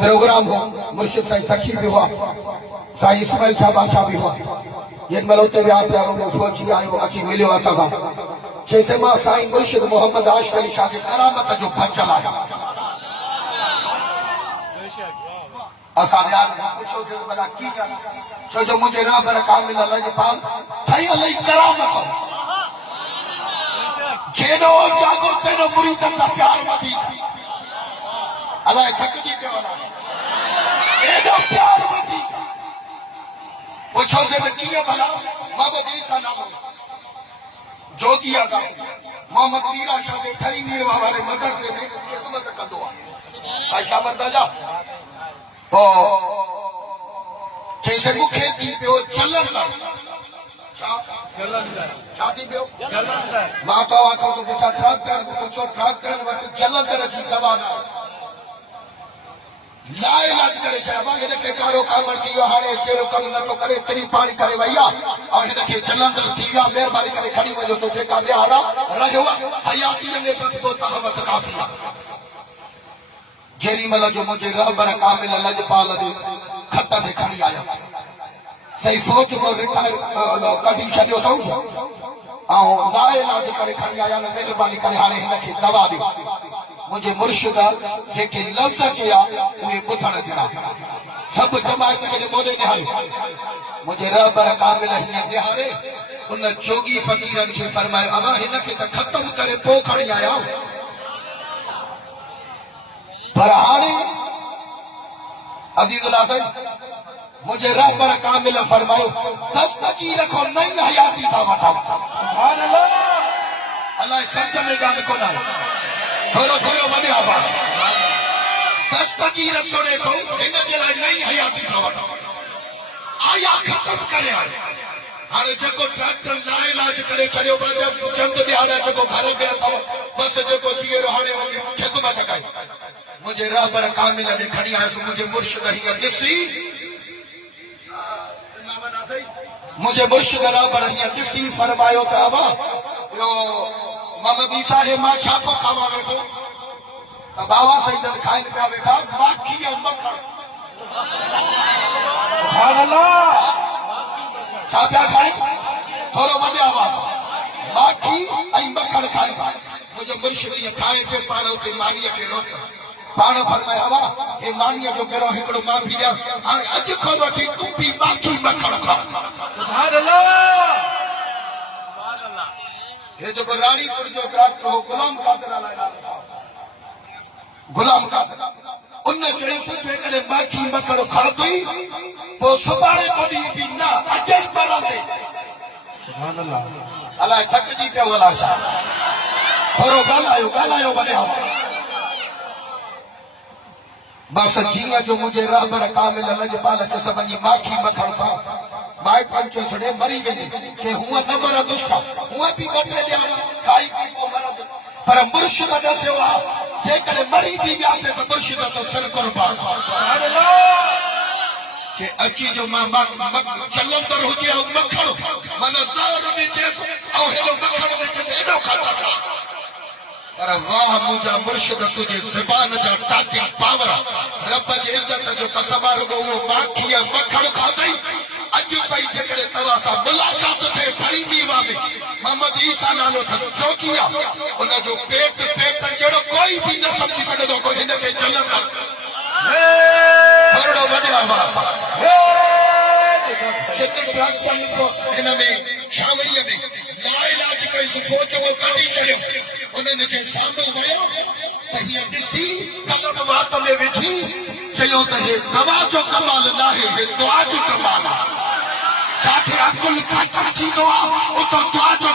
programme हो मुर्शिद साईं सखी भी हुआ साईं इस्माइल शाह बादशाह भी हुआ जिन महिल उते विया पिया उहो सोची आयो अची मिलियो असां सां चईंसि मां साईं मुर्शिद मोहम्मद आशिक़ अली शाह जी करामत जो बचल आहियां असां ध्यान सां पुछियोसीं भला कीअं छो जो मुंहिंजे रहबर कामिल लजपाल ठही अलाई करामत जेॾो जाॻो तेॾो मुरीदनि सां प्यार वधी अलाए थकिजी पियो वञा एॾो प्यार वधी पुछोसीं त कीअं भला मोहम्मद ईसा नालो जोगी आहे मोहम्मद मीरा शाह जे ठरी मीरवा वारे मदरसे में ख़िदमत कंदो आहे साईं शाह मर्दाजा पोइ चईंसि मूंखे थी पियो जलंदर छा थी पियो मां तव्हां खां पुछां ट्रैक्टर पुछो ट्रैक्टर वटि जलंदर जी दवा न लाइलाज करे छॾियो हिनखे कारो कामड़ थी वियो हाणे जहिड़ो कमु नथो करे तिरी पाणी करे वई आहे ऐं हिनखे जलंदर थी वियो आहे महिरबानी करे खणी वञो तो जेका ॾियारा रहियो आहे हयातीअ में बसि पोइ तव्हां वटि काफ़ी आहे जेॾी महिल जो मुंहिंजे रहबर कामिल लजपाल जे खत ते खणी आया सही सोच में रिटायर कढी छॾियो अथऊं ऐं लाइलाज करे खणी आया न महिरबानी करे हाणे हिनखे दवा ॾियो मुझे मुर्शिद जेके लफ़्ज़ चया उहे ॿुधण जहिड़ा सभु जमायत खे मोॾे ॾियारे मुंहिंजे रहबर कामिल हीअं ॾियारे उन जोगी फ़क़ीरनि खे फरमायो अमा हिनखे त ख़तमु करे पोइ खणी आया पर हाणे अज़ीज़ुल्लाह साईं मुझे रहबर कामिल फरमायो दस्तगी रखो नई हयाती था वठां सुभान अल्लाह अलाए सम्झ में ॻाल्हि कोन आहे थोरो थोरो वॾे आवाज़ दस्तगी रखो देखो हिन जे लाइ नई हयाती था वठां आया ख़तमु करे हाणे जेको ट्रैक्टर लाइलाज करे छॾियो चंद ॾियारा जेको घर में अथव बसि जेको थी वियो हाणे वञी ख़िदमत कई मुंहिंजे रहबर कामिल ने खणी आयुसि मुंहिंजे मुर्शिद हीअं ॾिसी मुझे मुर्शिद रहबर हीअं ॾिसी फरमायो त अबा इहो मोहम्मद ईसा हे मां छा थो खावां वेठो त बाबा सईदन खाइनि पिया वेठा माखी ऐं मखण सुभान अल्लाह छा पिया खाइनि थोरो वॾे आवाज़ माखी ऐं मखण खाइनि पिया मुंहिंजो मुर्शिद ईअं खाए पियो पाण उते मानीअ खे रोक पाण फरमायो अबा हे मानीअ जो गिरो हिकिड़ो मां बि ॾियां हाणे अॼु खां वठी तूं बि माखी मखण खा सुभान अल्लाह ये जो रानीपुर जो डॉक्टर हो गुलाम कादिर गुलाम कादिर उन चयसि जेकॾहिं माखी मखण खाधई पोइ सुभाणे कोॾी बि न अॼु ई बरांदे सुभान अल्लाह अलाए थकिजी पियो अलाए छा थोरो ॻाल्हायो वॾे बस जीअं जो मुंहिंजे रहबर कामिल लजपाल चयसि वञी माखी मखण खा माइट पंचो छॾे मरी वेंदी चए हूअं न मरंदुसि हूअं बि ॿ टे ॼणा खाई पी पोइ मरंदुसि पर मुर्शिद दसियो आहे जेकॾहिं मरी बि वियासीं त मुर्शिद तो सिर कुर्बान चए अची जो मां जलंदर हुजे ऐं मखण माना ज़हर ॾिजेसि ऐं हेॾो मखण ॾिजेसि एॾो खाधा पर वाह मुंहिंजा मुर्शिद तुंहिंजे ज़बान जा ताक़त पावर रब जी इज़त जो कसम रुगो उहो माखी ऐं मखण खाधई अॼु ताईं जेकॾहिं तव्हां सां मुलाक़ात थिए ठरी मीरवा में मोहम्मद ईसा नालो अथसि जोगी आहे उनजो पेट जहिड़ो कोई बि न सम्झी सघंदो को हिनखे जलंदर थोरो वॾे आवाज़ हिन में शामरीअ में लाइलाज कईसि सोच वो कढी छॾियो उन्हनि जे साम्हूं वियो त हीअं ॾिसी कलम वात में विझी चयो त हे दवा जो कमाल न आहे हे दुआ जो कमाल आहे जिथे अकुल ख़तम थींदो आहे उतो दुआ जो